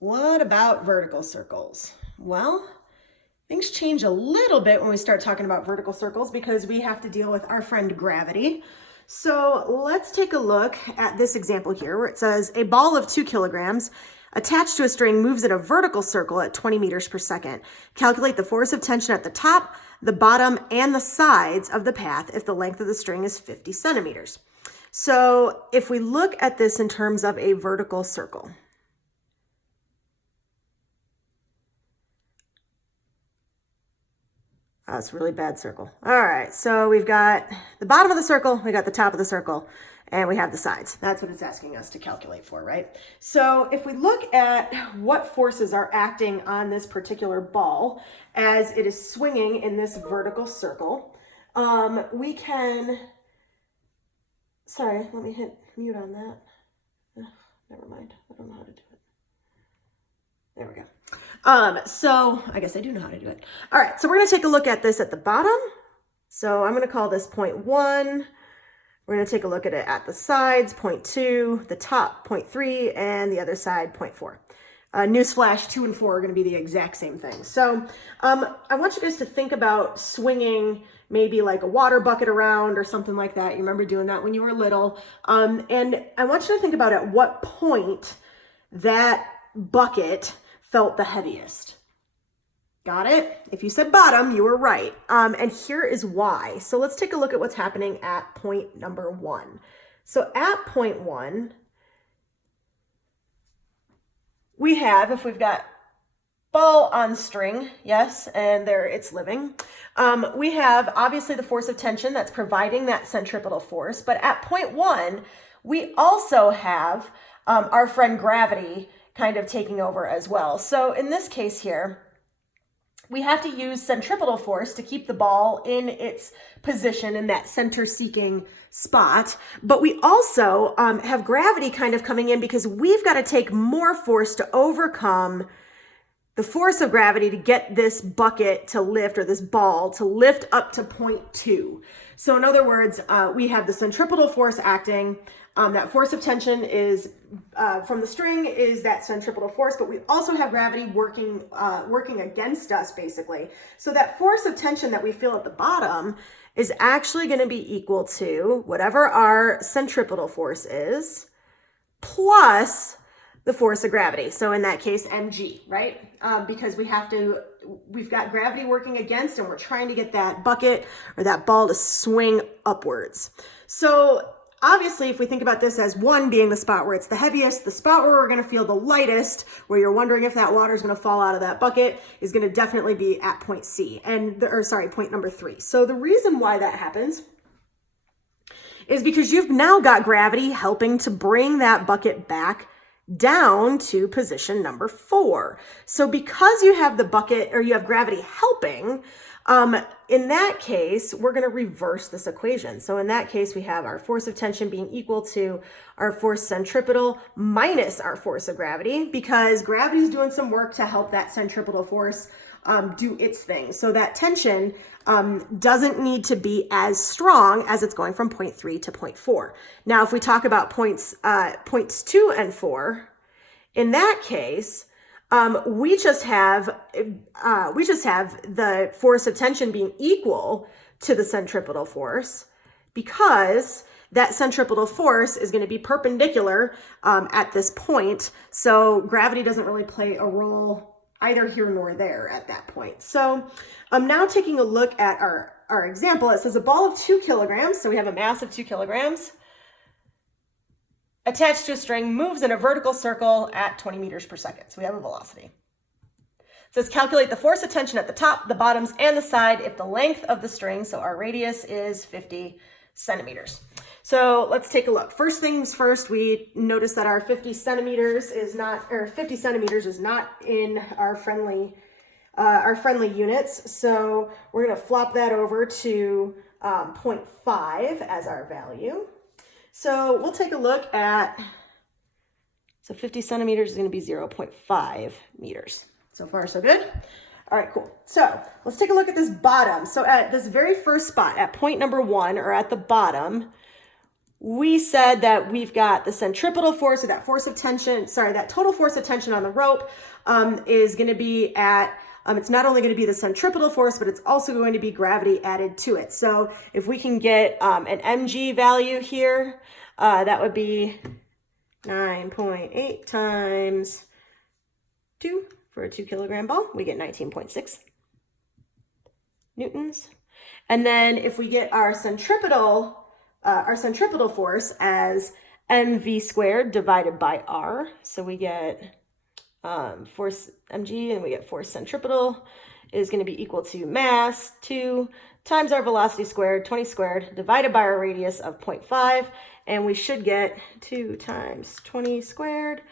What about vertical circles? Well, things change a little bit when we start talking about vertical circles because we have to deal with our friend gravity. So let's take a look at this example here where it says a ball of 2 kilograms attached to a string moves in a vertical circle at 20 meters per second. Calculate the force of tension at the top, the bottom, and the sides of the path if the length of the string is 50 centimeters. So if we look at this in terms of a vertical circle, that's a really bad circle. All right, so we've got the bottom of the circle, we got the top of the circle, and we have the sides. That's what it's asking us to calculate for, right? So if we look at what forces are acting on this particular ball as it is swinging in this vertical circle, we can, sorry, let me hit mute on that. Never mind, I don't know how to do it. There we go. So I guess I do know how to do it. All right, so we're gonna take a look at this at the bottom. So I'm gonna call this point 1. We're gonna take a look at it at the sides, point 2, the top, point 3, and the other side, point 4. Newsflash, 2 and 4 are gonna be the exact same thing. So I want you guys to think about swinging maybe like a water bucket around or something like that. You remember doing that when you were little. And I want you to think about at what point that bucket felt the heaviest. Got it? If you said bottom, you were right. And here is why. So let's take a look at what's happening at point number 1. So at point 1, we have, if we've got ball on string, yes, and there it's living, we have obviously the force of tension that's providing that centripetal force. But at point 1, we also have our friend gravity kind of taking over as well. So in this case here, we have to use centripetal force to keep the ball in its position in that center-seeking spot. But we also have gravity kind of coming in because we've got to take more force to overcome the force of gravity to get this bucket to lift, or this ball to lift up to point 2. So in other words, we have the centripetal force acting. That force of tension is from the string is that centripetal force, but we also have gravity working against us basically. So that force of tension that we feel at the bottom is actually going to be equal to whatever our centripetal force is plus the force of gravity. So in that case, mg, right? Because we've got gravity working against, and we're trying to get that bucket or that ball to swing upwards. So obviously, if we think about this as 1 being the spot where it's the heaviest, the spot where we're going to feel the lightest, where you're wondering if that water is going to fall out of that bucket, is going to definitely be at point C, point number 3. So the reason why that happens is because you've now got gravity helping to bring that bucket back down to position number 4. So because you have the bucket, or you have gravity helping, in that case, we're going to reverse this equation. So in that case, we have our force of tension being equal to our force centripetal minus our force of gravity, because gravity is doing some work to help that centripetal force do its thing. So that tension doesn't need to be as strong as it's going from point 3 to point 4. Now, if we talk about points 2 and 4, in that case, we just have the force of tension being equal to the centripetal force, because that centripetal force is going to be perpendicular at this point. So gravity doesn't really play a role either here nor there at that point. So I'm now taking a look at our example. It says a ball of 2 kilograms. So we have a mass of 2 kilograms attached to a string, moves in a vertical circle at 20 meters per second. So we have a velocity. It says calculate the force of tension at the top, the bottoms, and the side if the length of the string, so our radius, is 50 centimeters. So let's take a look. First things first, we notice that our 50 centimeters is not in our friendly units. So we're going to flop that over to 0.5 as our value. So we'll take a look at, so 50 centimeters is going to be 0.5 meters. So far, so good. All right, cool. So let's take a look at this bottom. So at this very first spot, at point number 1, or at the bottom, we said that we've got the centripetal force, or that force of tension, sorry, that total force of tension on the rope is going to be at, it's not only going to be the centripetal force, but it's also going to be gravity added to it. So if we can get an mg value here, that would be 9.8 times 2 for a 2 kilogram ball. We get 19.6 newtons. And then if we get our centripetal force as mv squared divided by r, so we get force mg and we get force centripetal is going to be equal to mass 2 times our velocity squared, 20 squared, divided by our radius of 0.5, and we should get 2 times 20 squared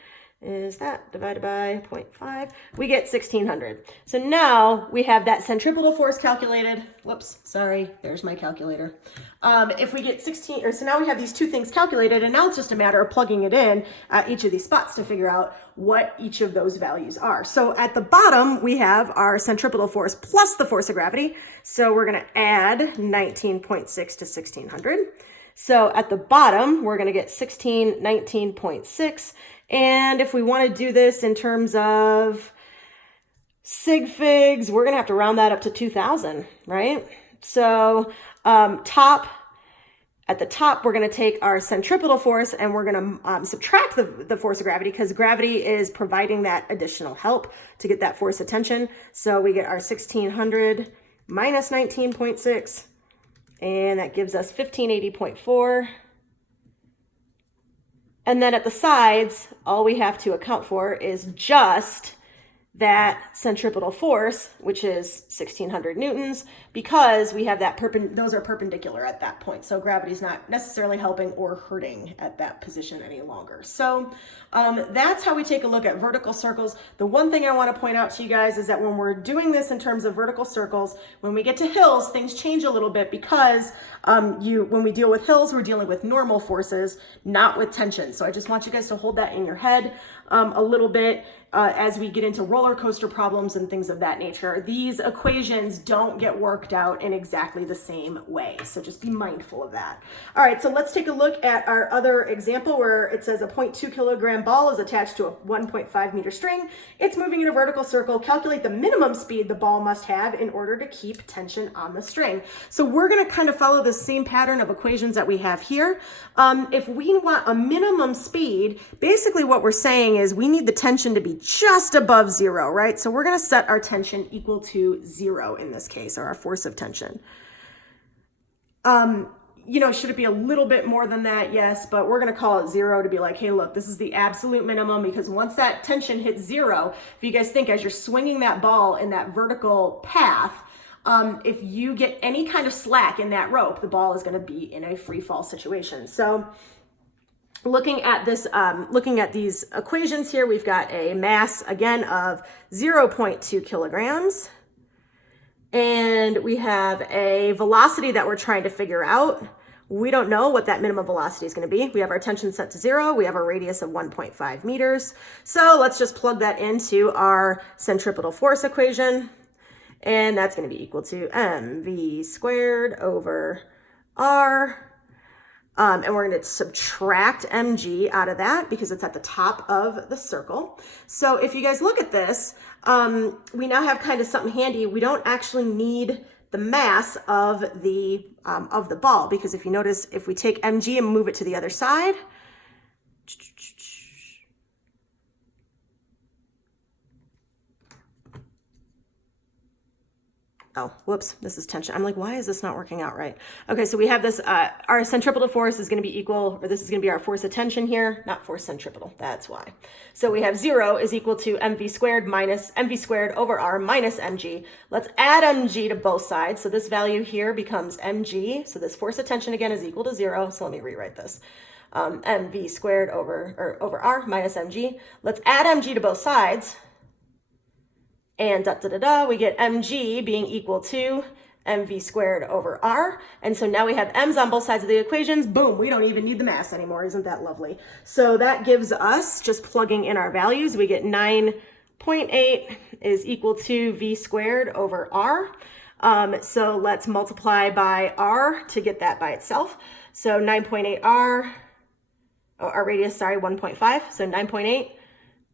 is that divided by 0.5, we get 1600. So now we have that centripetal force calculated. Whoops, sorry, there's my calculator. If we get 16, or so now we have these two things calculated, and now it's just a matter of plugging it in at each of these spots to figure out what each of those values are. So at the bottom, we have our centripetal force plus the force of gravity. So we're gonna add 19.6 to 1600. So at the bottom, we're gonna get 19.6. And if we want to do this in terms of sig figs, we're going to have to round that up to 2000, right? So at the top, we're going to take our centripetal force and we're going to subtract the force of gravity, because gravity is providing that additional help to get that force of tension. So we get our 1600 minus 19.6, and that gives us 1580.4. And then at the sides, all we have to account for is just that centripetal force, which is 1600 newtons, because we have that those are perpendicular at that point. So gravity is not necessarily helping or hurting at that position any longer. So that's how we take a look at vertical circles. The one thing I want to point out to you guys is that when we're doing this in terms of vertical circles, when we get to hills, things change a little bit, because when we deal with hills, we're dealing with normal forces, not with tension. So I just want you guys to hold that in your head a little bit. As we get into roller coaster problems and things of that nature, these equations don't get worked out in exactly the same way. So just be mindful of that. All right, so let's take a look at our other example where it says a 0.2 kilogram ball is attached to a 1.5 meter string. It's moving in a vertical circle. Calculate the minimum speed the ball must have in order to keep tension on the string. So we're going to kind of follow the same pattern of equations that we have here. If we want a minimum speed, basically what we're saying is we need the tension to be just above 0, right? So we're going to set our tension equal to 0 in this case, or our force of tension. You know, should it be a little bit more than that? Yes, but we're going to call it 0 to be like, hey, look, this is the absolute minimum, because once that tension hits 0, if you guys think as you're swinging that ball in that vertical path, if you get any kind of slack in that rope, the ball is going to be in a free fall situation. So looking at this, looking at these equations here, we've got a mass again of 0.2 kilograms, and we have a velocity that we're trying to figure out. We don't know what that minimum velocity is going to be. We have our tension set to 0. We have a radius of 1.5 meters. So let's just plug that into our centripetal force equation, and that's going to be equal to mv squared over r. And we're going to subtract mg out of that because it's at the top of the circle. So if you guys look at this, we now have kind of something handy. We don't actually need the mass of the ball, because if you notice, if we take mg and move it to the other side, oh, whoops, this is tension. I'm like, why is this not working out right? Okay, so we have this, our centripetal force is going to be equal, or this is going to be our force of tension here, not force centripetal, that's why. So we have 0 is equal to mv squared minus mv squared over r minus mg. Let's add mg to both sides. So this value here becomes mg. So this force of tension again is equal to 0. So let me rewrite this. Mv squared over r minus mg. Let's add mg to both sides. And we get mg being equal to mv squared over r. And so now we have m's on both sides of the equations. Boom, we don't even need the mass anymore. Isn't that lovely? So that gives us, just plugging in our values, we get 9.8 is equal to v squared over r. So let's multiply by r to get that by itself. So 9.8 r, oh, our radius, sorry, 1.5. So 9.8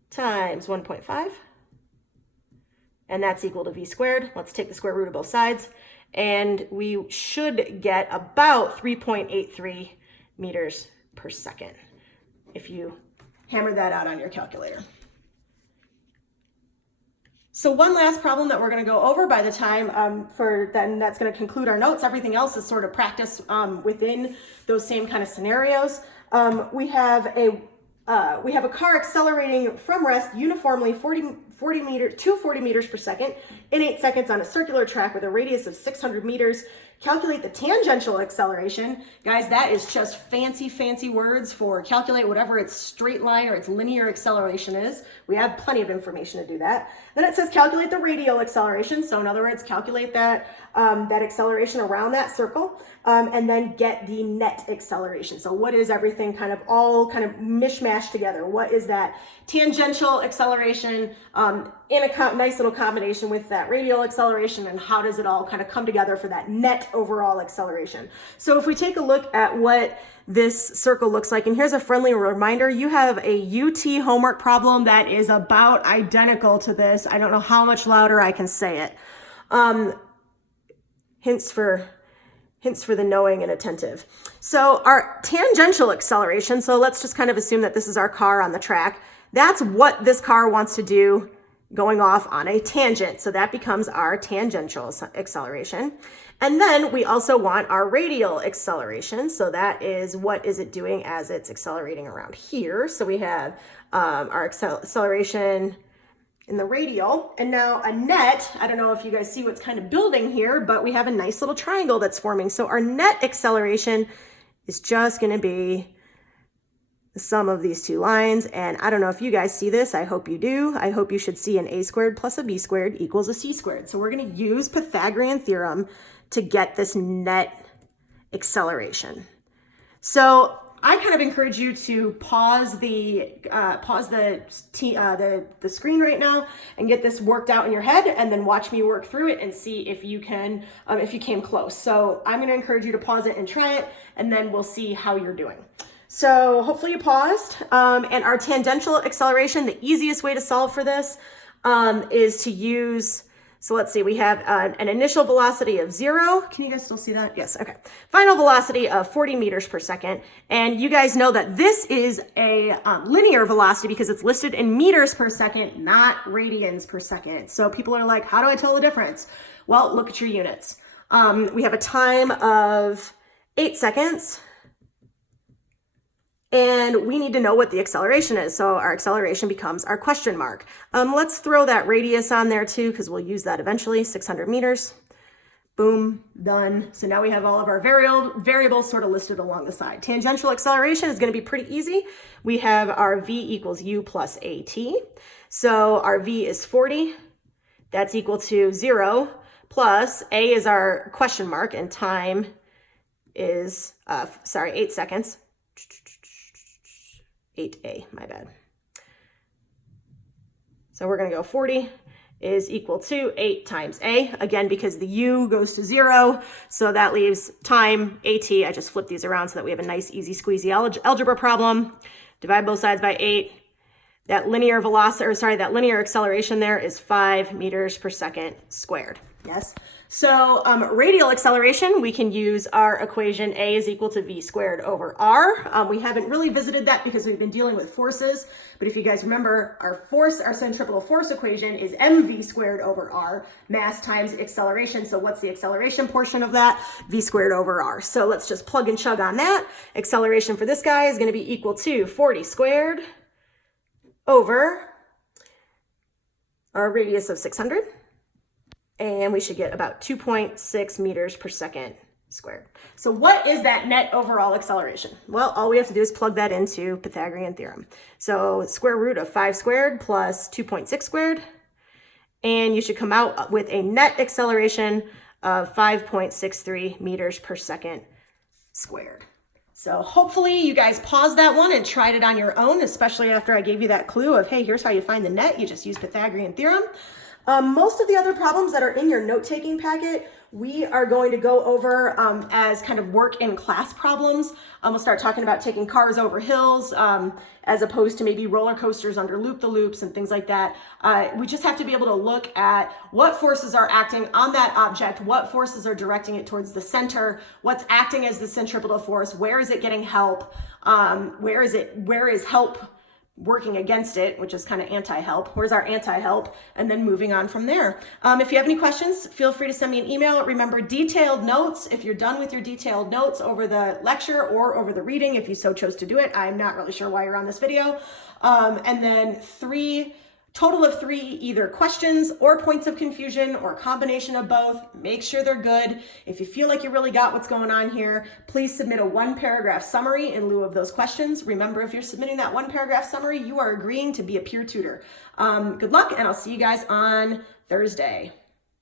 times 1.5. And that's equal to v squared. Let's take the square root of both sides. And we should get about 3.83 meters per second if you hammer that out on your calculator. So one last problem that we're going to go over by the time that's going to conclude our notes. Everything else is sort of practice within those same kind of scenarios. We have a car accelerating from rest uniformly 40 meters per second in 8 seconds on a circular track with a radius of 600 meters. Calculate the tangential acceleration. Guys, that is just fancy words for calculate whatever its straight line or its linear acceleration is. We have plenty of information to do that. Then it says calculate the radial acceleration. So in other words, calculate that acceleration around that circle, and then get the net acceleration. So what is everything all mishmashed together? What is that tangential acceleration in a nice little combination with that radial acceleration, and how does it all kind of come together for that net overall acceleration? So if we take a look at what this circle looks like, and here's a friendly reminder, you have a UT homework problem that is about identical to this. I don't know how much louder I can say it. Hints for the knowing and attentive. So our tangential acceleration, so let's just kind of assume that this is our car on the track. That's what this car wants to do going off on a tangent. So that becomes our tangential acceleration. And then we also want our radial acceleration. So that is what is it doing as it's accelerating around here. So we have our acceleration in the radial, and now a net. I don't know if you guys see what's kind of building here, but we have a nice little triangle that's forming. So our net acceleration is just going to be the sum of these two lines. And I don't know if you guys see this. I hope you do. I hope you should see an a squared plus a b squared equals a c squared. So we're going to use Pythagorean theorem to get this net acceleration. So I kind of encourage you to pause the screen right now and get this worked out in your head, and then watch me work through it and see if you can, if you came close. So I'm going to encourage you to pause it and try it, and then we'll see how you're doing. So hopefully you paused. And our tangential acceleration, the easiest way to solve for this is to use. So let's see, we have an initial velocity of 0. Can you guys still see that? Yes, okay. Final velocity of 40 meters per second. And you guys know that this is a linear velocity because it's listed in meters per second, not radians per second. So people are like, how do I tell the difference? Well, look at your units. We have a time of 8 seconds. And we need to know what the acceleration is. So our acceleration becomes our question mark. Let's throw that radius on there too, because we'll use that eventually, 600 meters. Boom, done. So now we have all of our variables sort of listed along the side. Tangential acceleration is going to be pretty easy. We have our v equals u plus at. So our v is 40. That's equal to 0 plus a is our question mark, and time is, 8 seconds. 8a, my bad. So we're going to go 40 is equal to 8 times a, again, because the u goes to 0. So that leaves time, at. I just flip these around so that we have a nice, easy, squeezy algebra problem. Divide both sides by 8. That linear velocity, that linear acceleration there is 5 meters per second squared. Yes. So radial acceleration, we can use our equation a is equal to v squared over r. We haven't really visited that because we've been dealing with forces, but if you guys remember, our centripetal force equation is mv squared over r, mass times acceleration. So what's the acceleration portion of that? V squared over r. So let's just plug and chug on that. Acceleration for this guy is going to be equal to 40 squared over our radius of 600. And we should get about 2.6 meters per second squared. So what is that net overall acceleration? Well, all we have to do is plug that into Pythagorean theorem. So square root of 5 squared plus 2.6 squared. And you should come out with a net acceleration of 5.63 meters per second squared. So hopefully you guys paused that one and tried it on your own, especially after I gave you that clue of, hey, here's how you find the net. You just use Pythagorean theorem. Most of the other problems that are in your note-taking packet, we are going to go over as kind of work in class problems. We'll start talking about taking cars over hills as opposed to maybe roller coasters under loop-the-loops and things like that. We just have to be able to look at what forces are acting on that object, what forces are directing it towards the center, what's acting as the centripetal force, where is it getting help, where is help working against it, which is kind of anti-help. Where's our anti-help? And then moving on from there. If you have any questions, feel free to send me an email. Remember, detailed notes, if you're done with your detailed notes over the lecture or over the reading, if you so chose to do it, I'm not really sure why you're on this video. And then total of 3 either questions or points of confusion or a combination of both. Make sure they're good. If you feel like you really got what's going on here, please submit a 1-paragraph summary in lieu of those questions. Remember, if you're submitting that 1-paragraph summary, you are agreeing to be a peer tutor. Good luck, and I'll see you guys on Thursday.